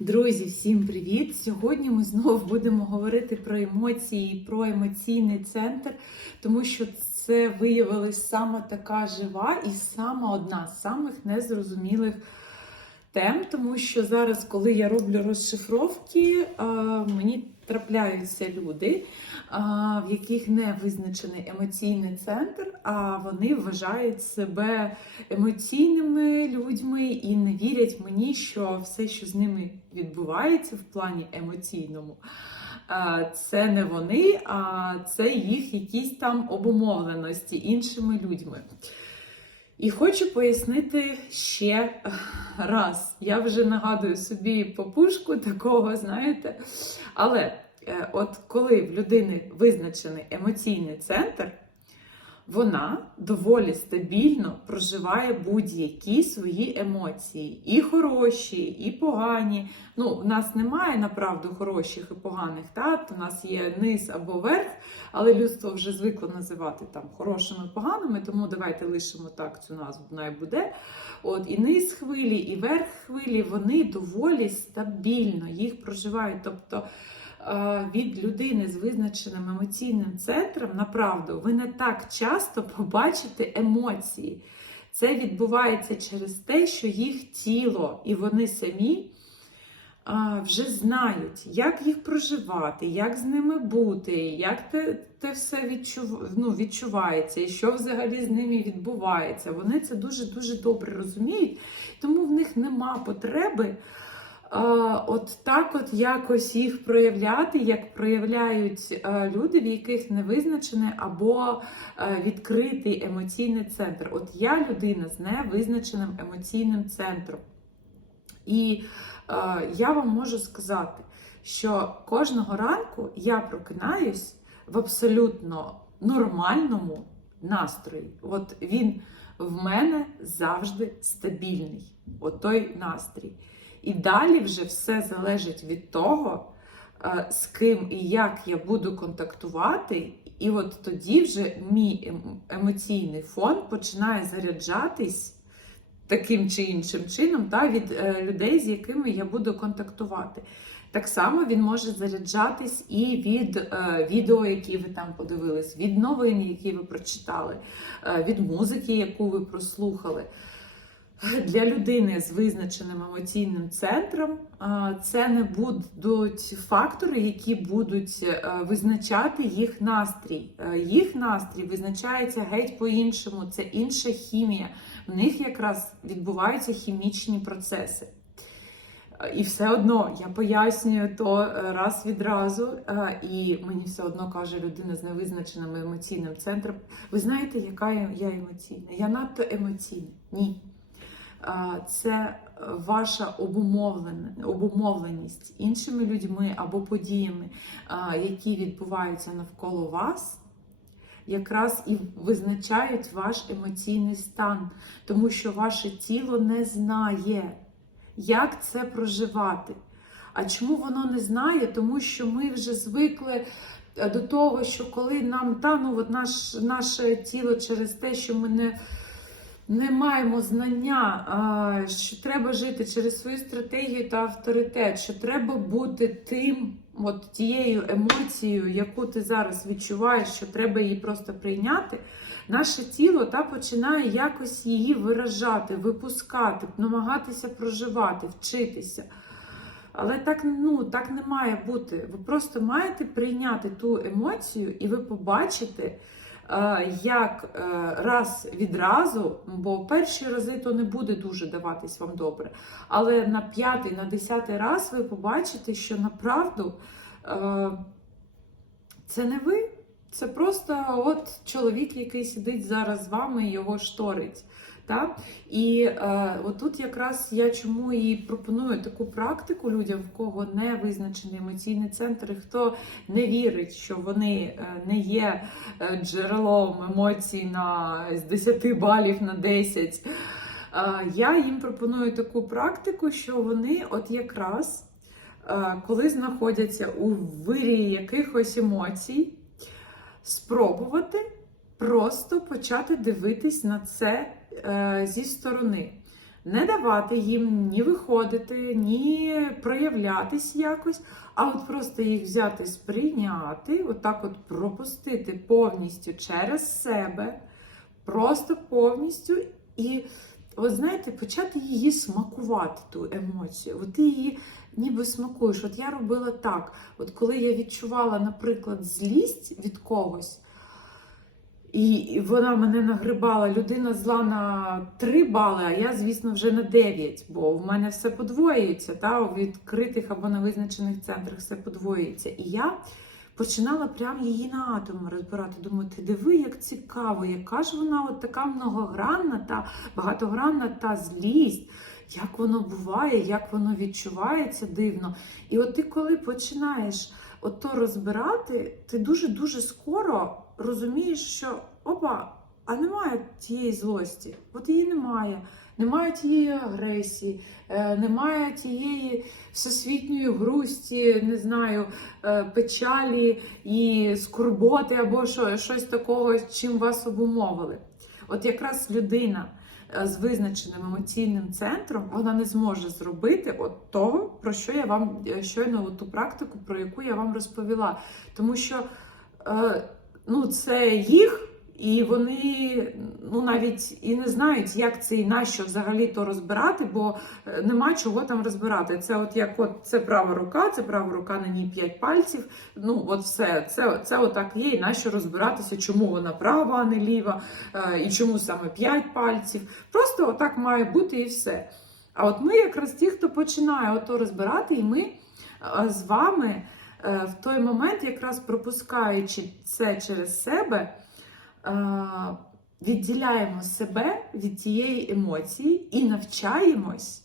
Друзі, всім привіт! Сьогодні ми знову будемо говорити про емоції, про емоційний центр, тому що це виявилась саме така жива і саме одна з самих незрозумілих тем, тому що зараз, коли я роблю розшифровки, мені трапляються люди, в яких не визначений емоційний центр, а вони вважають себе емоційними людьми і не вірять мені, що все, що з ними відбувається в плані емоційному, це не вони, а це їх якісь там обумовленості іншими людьми. І хочу пояснити ще раз. Я вже нагадую собі попушку такого, знаєте. Але е, от коли в людини визначений емоційний центр, вона доволі стабільно проживає будь-які свої емоції, і хороші, і погані. Ну, у нас немає направду хороших і поганих, та? у нас є низ або верх, але людство вже звикло називати там хорошими поганими, тому давайте лишимо так цю назву, вона і буде. От і низ хвилі, і верх хвилі, вони доволі стабільно їх проживають. Тобто від людини з визначеним емоційним центром, направду, ви не так часто побачите емоції. Це відбувається через те, що їх тіло і вони самі вже знають, як їх проживати, як з ними бути, як те, те все відчув, ну, відчувається, і що взагалі з ними відбувається. Вони це дуже-дуже добре розуміють, тому в них нема потреби. От так от якось їх проявляти, як проявляють е, люди, в яких не визначений або е, відкритий емоційний центр. От я людина з невизначеним емоційним центром. І е, я вам можу сказати, що кожного ранку я прокинаюсь в абсолютно нормальному настрої. От він в мене завжди стабільний, от той настрій. І далі вже все залежить від того, е, з ким і як я буду контактувати. І от тоді вже мій ем- емоційний фон починає заряджатись таким чи іншим чином та, від е, людей, з якими я буду контактувати. Так само він може заряджатись і від е, відео, які ви там подивились, від новин, які ви прочитали, е, від музики, яку ви прослухали. Для людини з визначеним емоційним центром це не будуть фактори, які будуть е, визначати їх настрій. Е, Їх настрій визначається геть по-іншому, це інша хімія. В них якраз відбуваються хімічні процеси. Е, І все одно я пояснюю то раз від разу, е, і мені все одно каже людина з невизначеним емоційним центром. Ви знаєте, яка я емоційна? Я надто емоційна. Ні. Це ваша обумовленість іншими людьми або подіями, які відбуваються навколо вас. Якраз і визначають ваш емоційний стан, тому що ваше тіло не знає, як це проживати. А чому воно не знає? Тому що ми вже звикли е, до того, що коли нам та ну от наш, наше тіло через те, що ми не, не маємо знання, що треба жити через свою стратегію та авторитет, що треба бути тим, от тією емоцією, яку ти зараз відчуваєш, що треба її просто прийняти. Наше тіло та починає якось її виражати, випускати, намагатися проживати, вчитися. Але так, ну, так не має бути. Ви просто маєте прийняти ту емоцію, і ви побачите, як е, раз відразу, бо перші рази то не буде дуже даватись вам добре. Але на п'ятий, на десятий раз ви побачите, що направду е, це не ви. Це просто от чоловік, який сидить зараз з вами і його шторить. Так? І е, отут якраз я чому і пропоную таку практику людям, в кого не визначений емоційний центр, і хто не вірить, що вони е, не є е, джерелом емоцій на з 10 балів на 10. Е, я їм пропоную таку практику, що вони от якраз е, коли знаходяться у вирії якихось емоцій спробувати просто почати дивитись на це зі сторони. Не давати їм ні виходити, ні проявлятись якось, а от просто їх взяти, сприйняти, отак от пропустити повністю через себе, просто повністю і, от знаєте, почати її смакувати, ту емоцію. От ти її ніби смакуєш. От я робила так. От коли я відчувала, наприклад, злість від когось. І вона мене нагрибала. Людина зла на 3 бали, а я, звісно, вже на 9, бо в мене все подвоюється. Та, у відкритих або на визначених центрах все подвоюється. І я починала прям її на атоми розбирати. Думаю, ти диви, як цікаво, яка ж вона от така многогранна та багатогранна та злість. Як воно буває, як воно відчувається дивно. І от ти, коли починаєш ото розбирати, ти дуже-дуже скоро розумієш, що опа, а немає тієї злості. От її немає. Немає тієї агресії, е, немає тієї всесвітньої грусті, не знаю, е, печалі і скорботи або щось такого, чим вас обумовили. От якраз людина е, з визначеним емоційним центром вона не зможе зробити от того, про що я вам щойно ту практику, про яку я вам розповіла. Тому що ну, це їх. І вони ну навіть і не знають, як це і нащо взагалі то розбирати, бо е, нема чого там розбирати. Це от як от це права рука, це права рука на ній п'ять пальців. Ну от все, це це отак є. І нащо розбиратися, чому вона права, а не ліва, е, і чому саме п'ять пальців. Просто отак має бути і все. А от ми якраз ті, хто починає ото розбирати, і ми е, з вами в той момент, якраз пропускаючи це через себе. Е, відділяємо себе від тієї емоції і навчаємось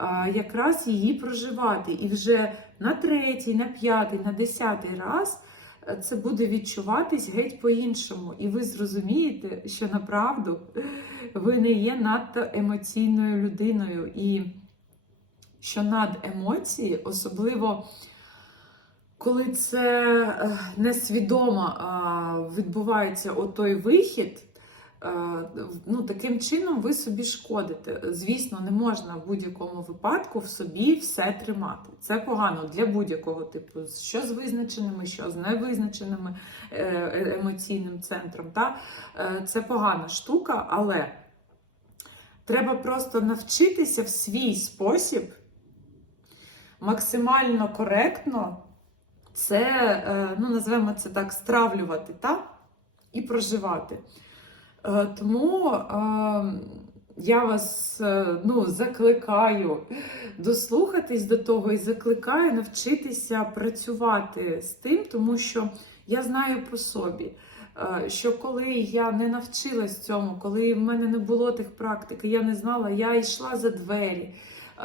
е, якраз її проживати. І вже на третій, на п'ятий, на десятий раз е, це буде відчуватись геть по-іншому. І ви зрозумієте, що направду ви не є надто емоційною людиною. І що над емоції, особливо коли це е, несвідомо відбувається отой вихід, е, ну, таким чином ви собі шкодите. Звісно, не можна в будь-якому випадку в собі все тримати. Це погано для будь-якого типу, що з визначеними, що з невизначеними е, емоційним центром. Та? Це погана штука, але треба просто навчитися в свій спосіб максимально коректно це, е, ну, називаємо це так, стравлювати та? і проживати. Е, тому е, я вас ну, закликаю дослухатись до того і закликаю навчитися працювати з тим, тому що я знаю по собі. Що коли я не навчилась цьому, коли в мене не було тих практик, я не знала, я йшла за двері,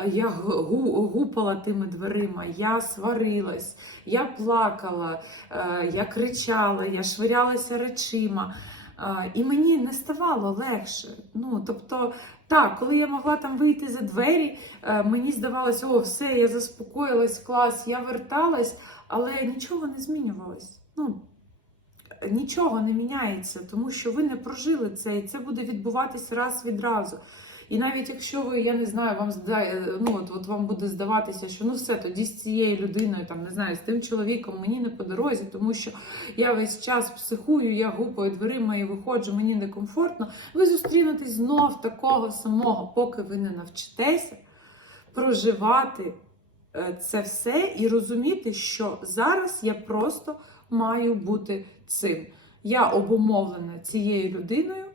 я гупала тими дверима, я сварилась, я плакала, е, я кричала, я швирялася речима. Е, і мені не ставало легше. Ну, тобто, так, коли я могла там вийти за двері, е, мені здавалося, о, все, я заспокоїлась, клас, я верталась, але нічого не змінювалось. Ну, Нічого не міняється, тому що ви не прожили це, і це буде відбуватись раз відразу. І навіть якщо ви, я не знаю, вам здає, ну от, от вам буде здаватися, що ну все, тоді з цією людиною, там не знаю, з тим чоловіком мені не по дорозі, тому що я весь час психую, я гупаю дверима і виходжу, мені некомфортно. Ви зустрінетесь знов такого самого, поки ви не навчитеся проживати е, це все і розуміти, що зараз я просто маю бути цим. Я обумовлена цією людиною,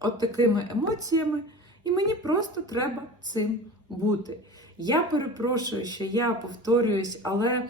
от такими емоціями. І мені просто треба цим бути. Я перепрошую, що я повторююсь, але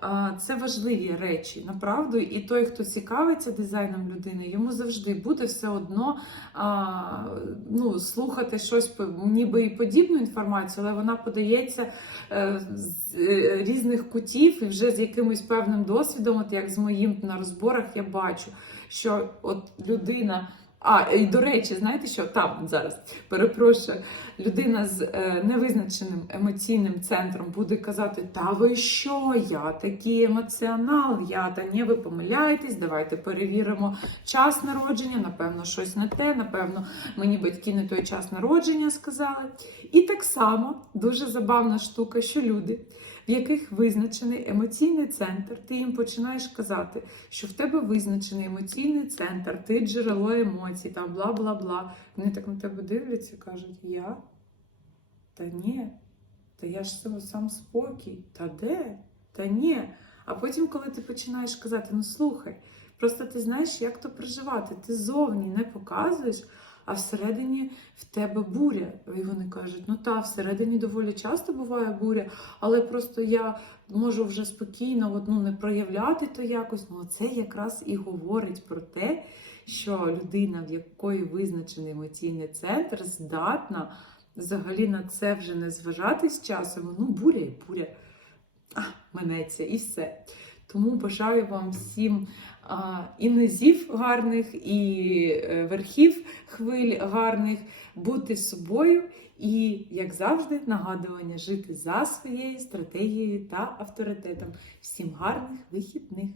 а, це важливі речі, направду. І той, хто цікавиться дизайном людини, йому завжди буде все одно а, ну, слухати щось, ніби і подібну інформацію, але вона подається е, з е, різних кутів і вже з якимось певним досвідом, от як з моїм на розборах, я бачу, що от людина А, і до речі, знаєте що? Там зараз перепрошую, людина з е, невизначеним емоційним центром буде казати: Та ви що? Я такий емоціонал, я та ні, ви помиляєтесь, давайте перевіримо час народження, напевно, щось не те, напевно, мені батьки не той час народження сказали. І так само дуже забавна штука, що люди, в яких визначений емоційний центр, ти їм починаєш казати, що в тебе визначений емоційний центр, ти джерело емоцій, там бла бла бла. Вони так на тебе дивляться і кажуть: Я? Та ні, та я ж сам, сам спокій, та де? Та ні. А потім, коли ти починаєш казати, ну слухай, просто ти знаєш, як то проживати. Ти зовні не показуєш, а всередині в тебе буря. І вони кажуть, ну та, всередині доволі часто буває буря, але просто я можу вже спокійно от, ну, не проявляти то якось. Ну, це якраз і говорить про те, що людина, в якої визначений емоційний центр, здатна взагалі на це вже не зважати з часом. Ну, буря і буря. А, минеться і все. Тому бажаю вам всім і низів гарних, і е, верхів хвиль гарних, бути собою і, як завжди, нагадування жити за своєю стратегією та авторитетом. Всім гарних вихідних!